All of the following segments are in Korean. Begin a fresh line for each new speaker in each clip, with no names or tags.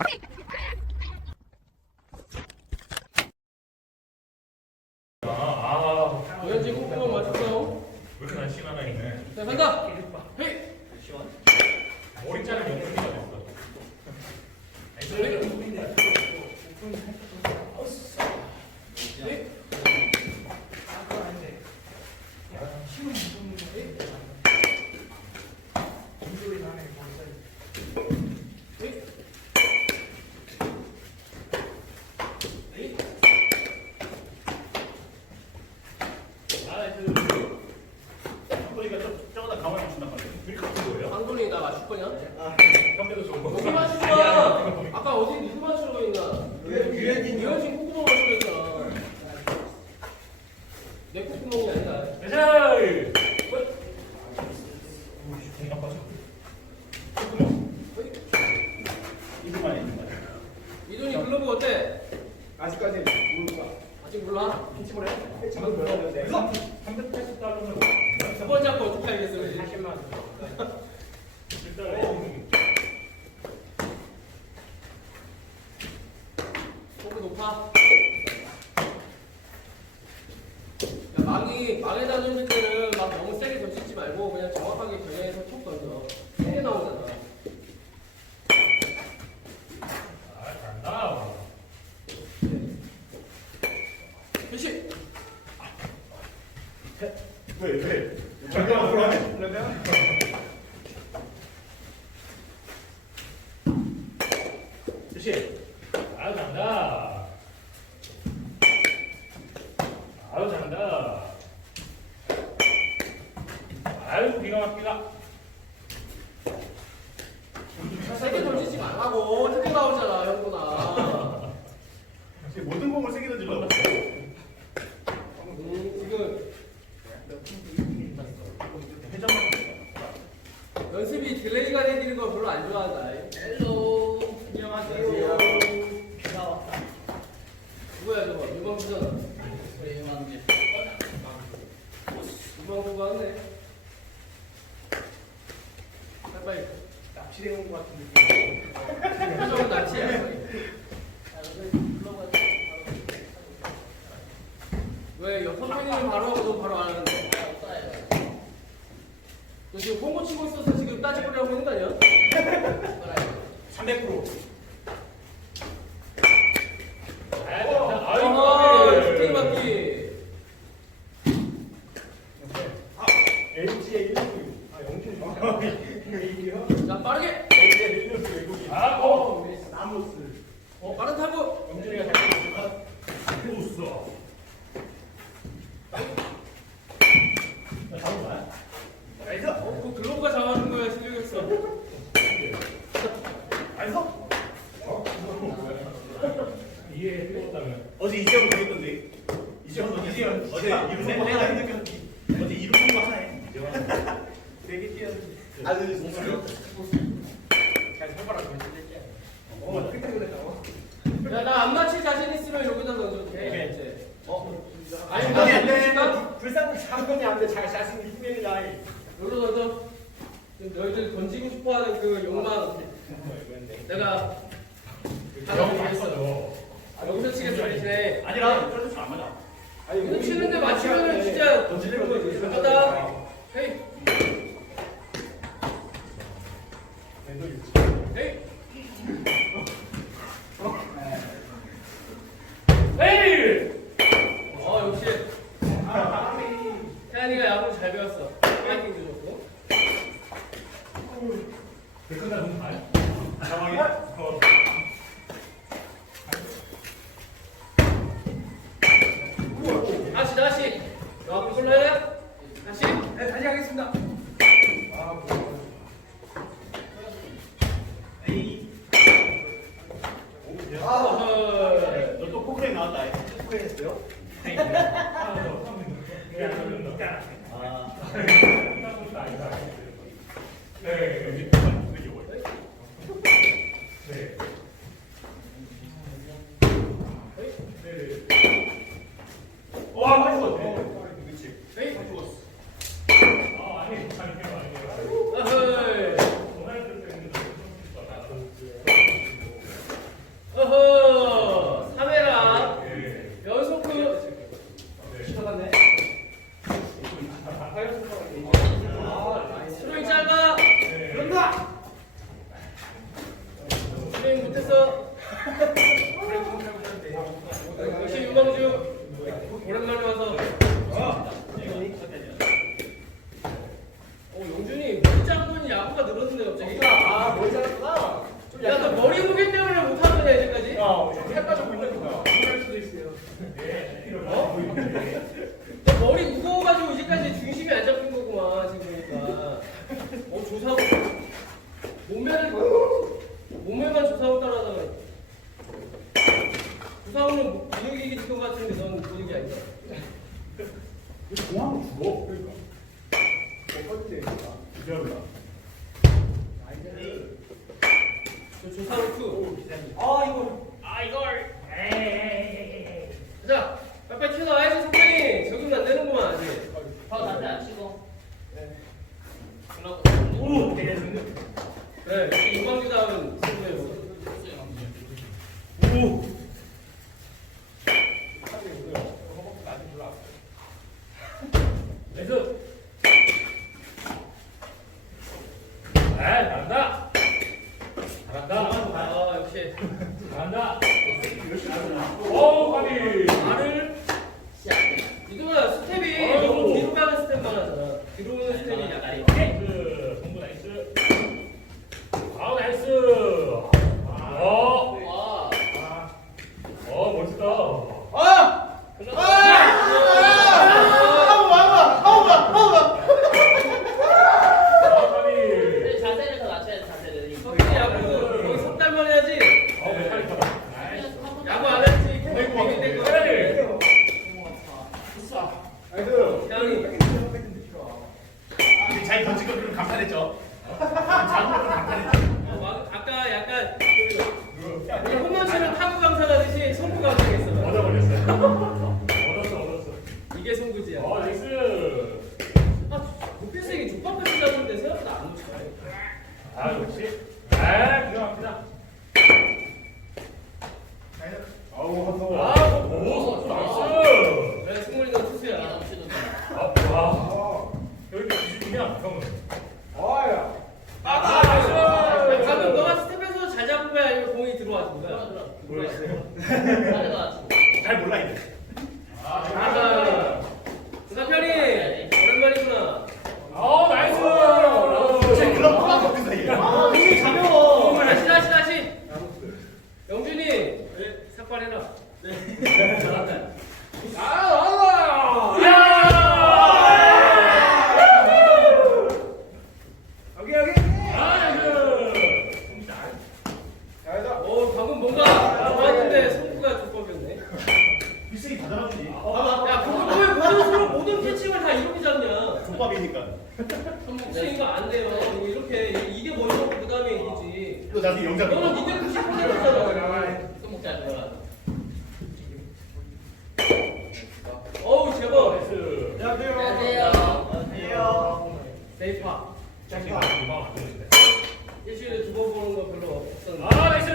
Ha 어, 빠른 타고!
영준이가 잘.
치게 돌리시네. 아니라 그래서 안 맞아. 아니,
이거 치는데 맞추면 진짜
던지는 거지.
잘한다. 헤이. 헤이. hiểu 今の
中、오랜
만에 와서 빨리 튀어나와야지 선생님 적응 안 되는구만 아직
바로 담배 안 치고.
네.
그러고.
오!
그래, 네, 이번
국밥이니까.
수익이 안 돼요. 이렇게 이게 뭐 먼저 부담이 있지.
너 나중에 영장.
너는 니네 90%잖아.
또 먹자 그거라.
어우 제발.
안녕하세요.
안녕하세요.
세이파. 일주일에 두 번 보는 거 별로 없었는데.
아 나이스.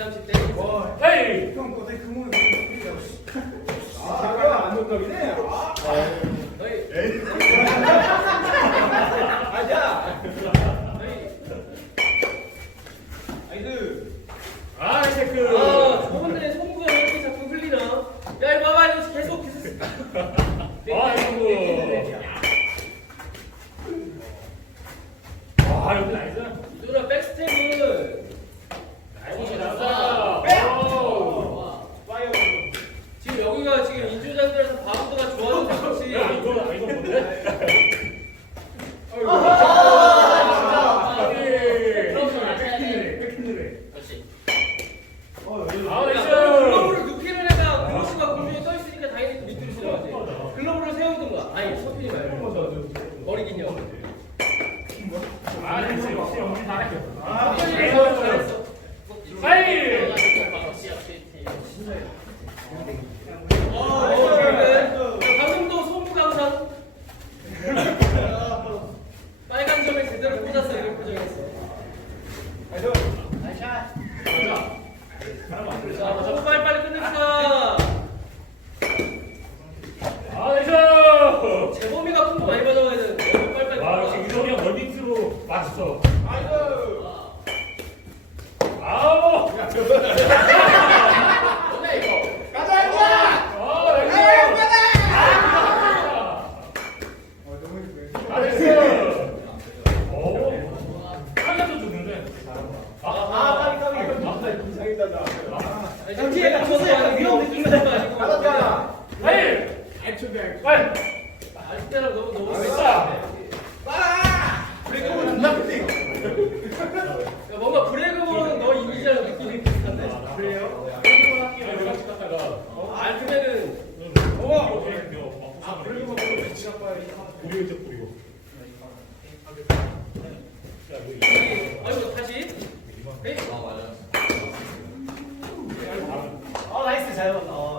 잠시 때리고
어,
헤이!
너내 금오에 아, 안 좋다기네. 아,
그렇지.
어, 여기.
아,
Yeah. have an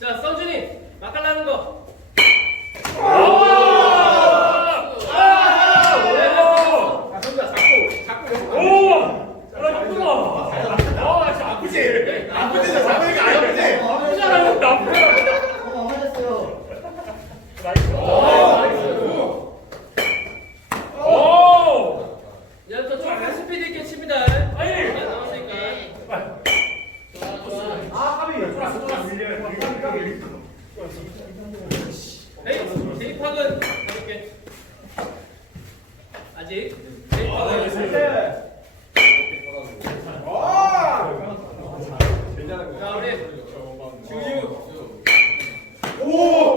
자,
성준이,
막깔라는 거. О!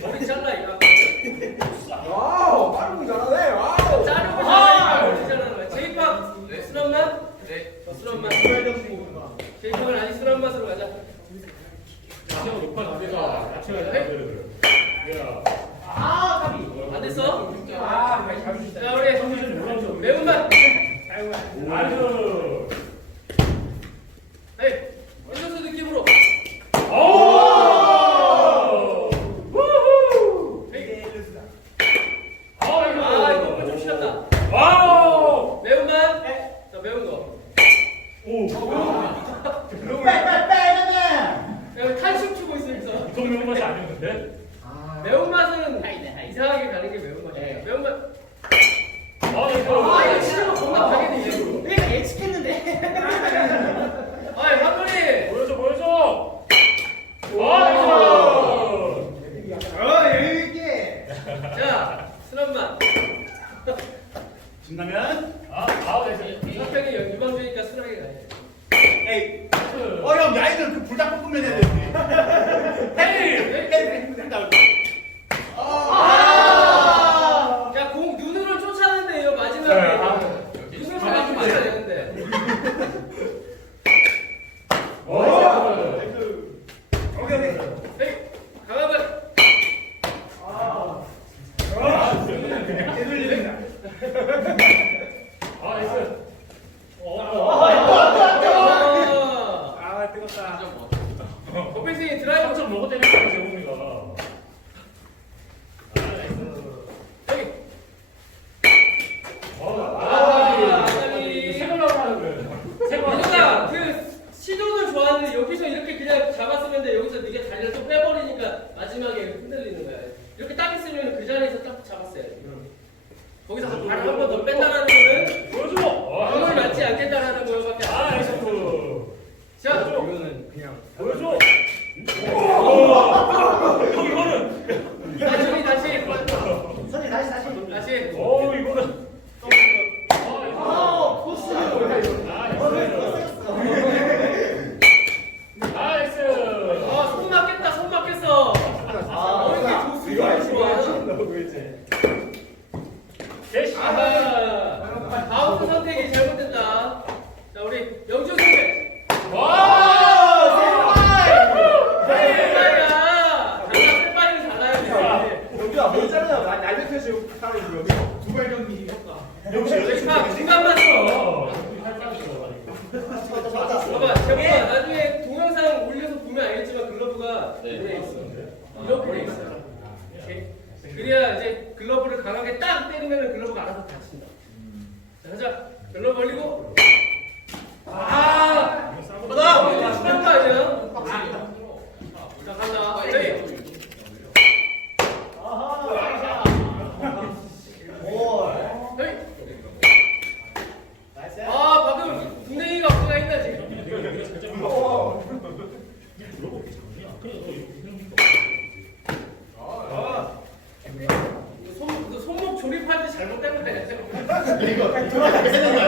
Don't tell 매운맛. 아. 매운맛은 이상하게 가는 게 매운맛이에요.
네.
매운맛.
아, 이거.
아, 이거 진짜 아. 겁나 당연히 이거.
그러니까 예측했는데.
아, 한분이
보여줘, 보여줘. 와, 아, 이거.
어, 여유있게.
자, 순한맛.
준다면?
아, 아, 네.
이학형이 유방주니까 순하게 가야 돼.
에이. 어, 형, 야이들 그 불닭볶음면 해야 되는데.
헤이!
헤이!
헤이! 헤이!
이제
글러브를 강하게 딱 때리면 글러브가 알아서 다친다. 음. 자, 자 글러브 올리고. 아!
받아!
이제 다 이제.
들어가게 되는 거야.